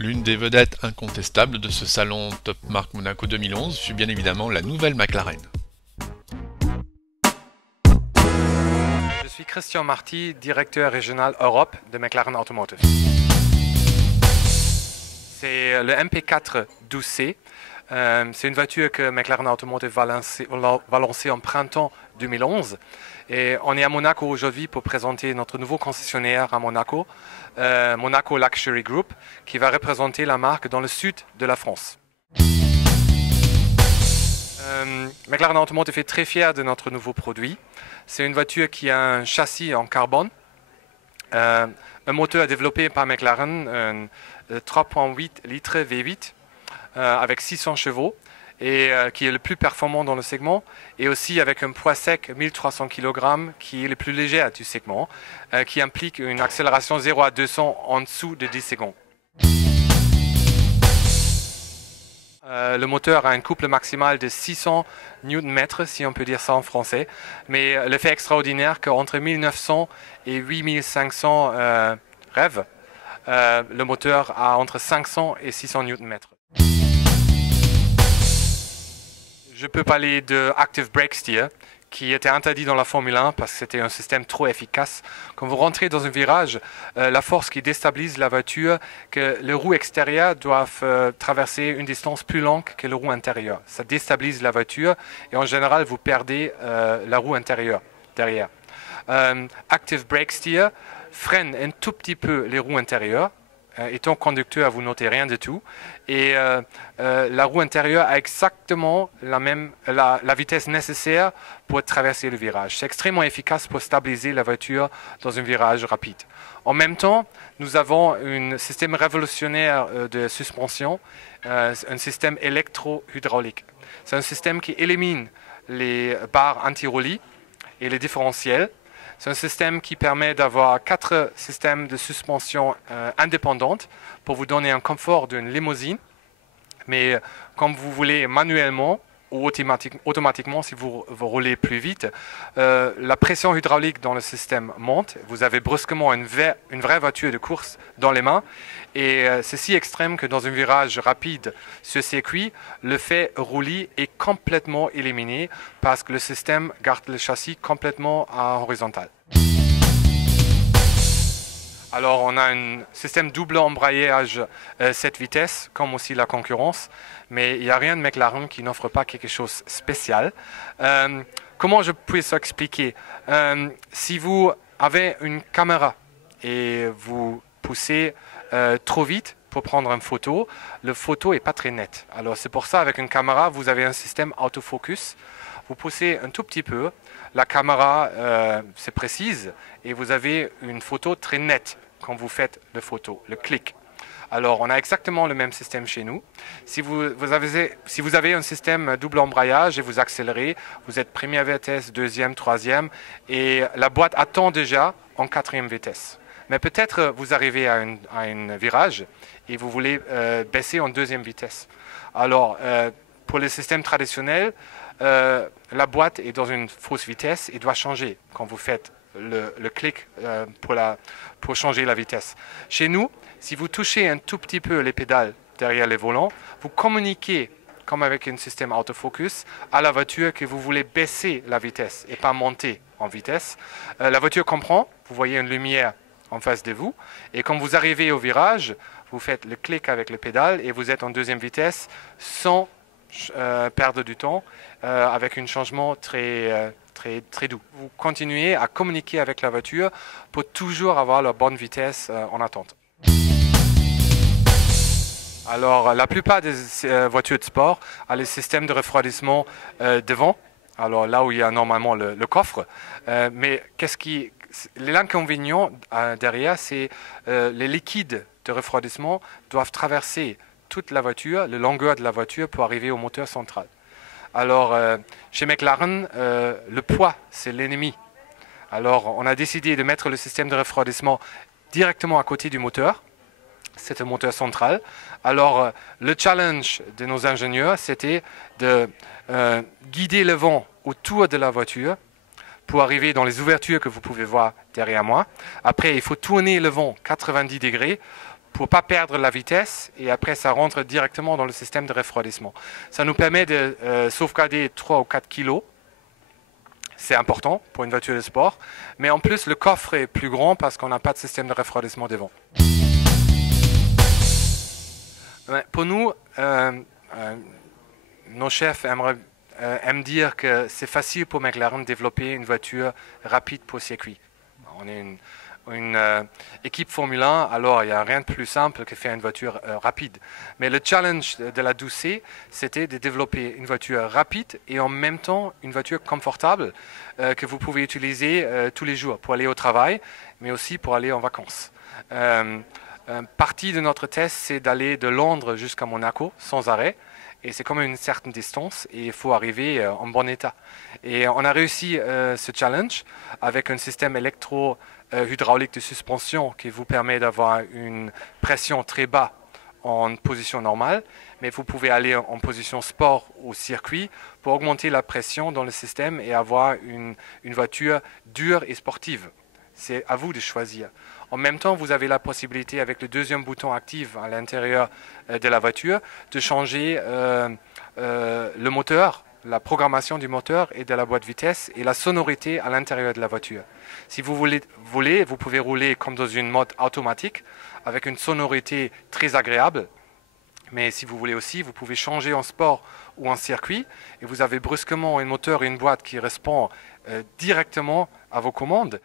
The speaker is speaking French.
L'une des vedettes incontestables de ce salon Top Marque Monaco 2011 fut bien évidemment la nouvelle McLaren. Je suis Christian Marty, directeur régional Europe de McLaren Automotive. C'est le MP4 12C. C'est une voiture que McLaren Automotive va lancer en printemps 2011. Et on est à Monaco aujourd'hui pour présenter notre nouveau concessionnaire à Monaco, Monaco Luxury Group, qui va représenter la marque dans le sud de la France. McLaren Automotive est très fier de notre nouveau produit. C'est une voiture qui a un châssis en carbone, un moteur développé par McLaren, un 3.8 litres V8 avec 600 chevaux et qui est le plus performant dans le segment, et aussi avec un poids sec 1300 kg qui est le plus léger du segment, qui implique une accélération 0 à 200 en dessous de 10 secondes. Le moteur a un couple maximal de 600 Nm, si on peut dire ça en français, mais le fait extraordinaire qu'entre 1900 et 8500 rêves, le moteur a entre 500 et 600 Nm. Je peux parler de Active Brake Steer, qui était interdit dans la Formule 1 parce que c'était un système trop efficace. Quand vous rentrez dans un virage, la force qui déstabilise la voiture, que les roues extérieures doivent traverser une distance plus longue que les roues intérieures. Ça déstabilise la voiture et en général, vous perdez la roue intérieure derrière. Active Brake Steer freine un tout petit peu les roues intérieures. Étant conducteur, vous notez rien du tout. Et la roue intérieure a exactement la vitesse nécessaire pour traverser le virage. C'est extrêmement efficace pour stabiliser la voiture dans un virage rapide. En même temps, nous avons un système révolutionnaire de suspension, un système électro-hydraulique. C'est un système qui élimine les barres anti-roulis et les différentiels. C'est un système qui permet d'avoir 4 systèmes de suspension indépendantes pour vous donner un confort d'une limousine. Mais comme vous voulez manuellement ou automatiquement, si vous roulez plus vite, la pression hydraulique dans le système monte. Vous avez brusquement une vraie voiture de course dans les mains. Et c'est si extrême que dans un virage rapide sur circuit, le fait roulis est complètement éliminé parce que le système garde le châssis complètement à horizontal. Alors on a un système double embrayage 7 vitesses, comme aussi la concurrence, mais il n'y a rien de McLaren qui n'offre pas quelque chose de spécial. Comment je peux expliquer? Si vous avez une caméra et vous poussez trop vite pour prendre une photo, la photo n'est pas très nette. Alors c'est pour ça, avec une caméra, vous avez un système autofocus. Vous poussez un tout petit peu, la caméra c'est précise et vous avez une photo très nette quand vous faites la photo, le clic. Alors on a exactement le même système chez nous. Si vous avez un système double embrayage et vous accélérez, vous êtes première vitesse, deuxième, troisième et la boîte attend déjà en 4e vitesse. Mais peut-être vous arrivez à un virage et vous voulez baisser en 2e vitesse. Alors pour le système traditionnel, la boîte est dans une fausse vitesse et doit changer quand vous faites le clic pour changer la vitesse. Chez nous, si vous touchez un tout petit peu les pédales derrière les volants, vous communiquez, comme avec un système autofocus, à la voiture que vous voulez baisser la vitesse et pas monter en vitesse. La voiture comprend, vous voyez une lumière en face de vous, et quand vous arrivez au virage, vous faites le clic avec le pédale et vous êtes en 2e vitesse sans perdre du temps, avec un changement très doux. Vous continuez à communiquer avec la voiture pour toujours avoir la bonne vitesse en attente. Alors, la plupart des voitures de sport ont le système de refroidissement devant, alors là où il y a normalement le coffre. Mais l'inconvénient derrière, c'est les liquides de refroidissement doivent traverser toute la voiture, la longueur de la voiture pour arriver au moteur central. Alors, chez McLaren, le poids, c'est l'ennemi. Alors, on a décidé de mettre le système de refroidissement directement à côté du moteur. C'est un moteur central. Alors, le challenge de nos ingénieurs, c'était de guider le vent autour de la voiture pour arriver dans les ouvertures que vous pouvez voir derrière moi. Après, il faut tourner le vent 90 degrés pour ne pas perdre la vitesse, et après ça rentre directement dans le système de refroidissement. Ça nous permet de sauvegarder 3 ou 4 kilos. C'est important pour une voiture de sport. Mais en plus, le coffre est plus grand parce qu'on n'a pas de système de refroidissement devant. Pour nous, nos chefs aiment dire que c'est facile pour McLaren de développer une voiture rapide pour circuit. On est une équipe Formule 1, alors il n'y a rien de plus simple que faire une voiture rapide. Mais le challenge de la 12C, c'était de développer une voiture rapide et en même temps une voiture confortable que vous pouvez utiliser tous les jours pour aller au travail, mais aussi pour aller en vacances. Partie de notre test, c'est d'aller de Londres jusqu'à Monaco sans arrêt. Et c'est comme une certaine distance et il faut arriver en bon état. Et on a réussi ce challenge avec un système électro-hydraulique de suspension qui vous permet d'avoir une pression très basse en position normale, mais vous pouvez aller en position sport au circuit pour augmenter la pression dans le système et avoir une voiture dure et sportive. C'est à vous de choisir. En même temps, vous avez la possibilité, avec le deuxième bouton actif à l'intérieur de la voiture, de changer le moteur, la programmation du moteur et de la boîte vitesse et la sonorité à l'intérieur de la voiture. Si vous voulez, vous pouvez rouler comme dans une mode automatique avec une sonorité très agréable. Mais si vous voulez aussi, vous pouvez changer en sport ou en circuit et vous avez brusquement un moteur et une boîte qui répondent directement à vos commandes.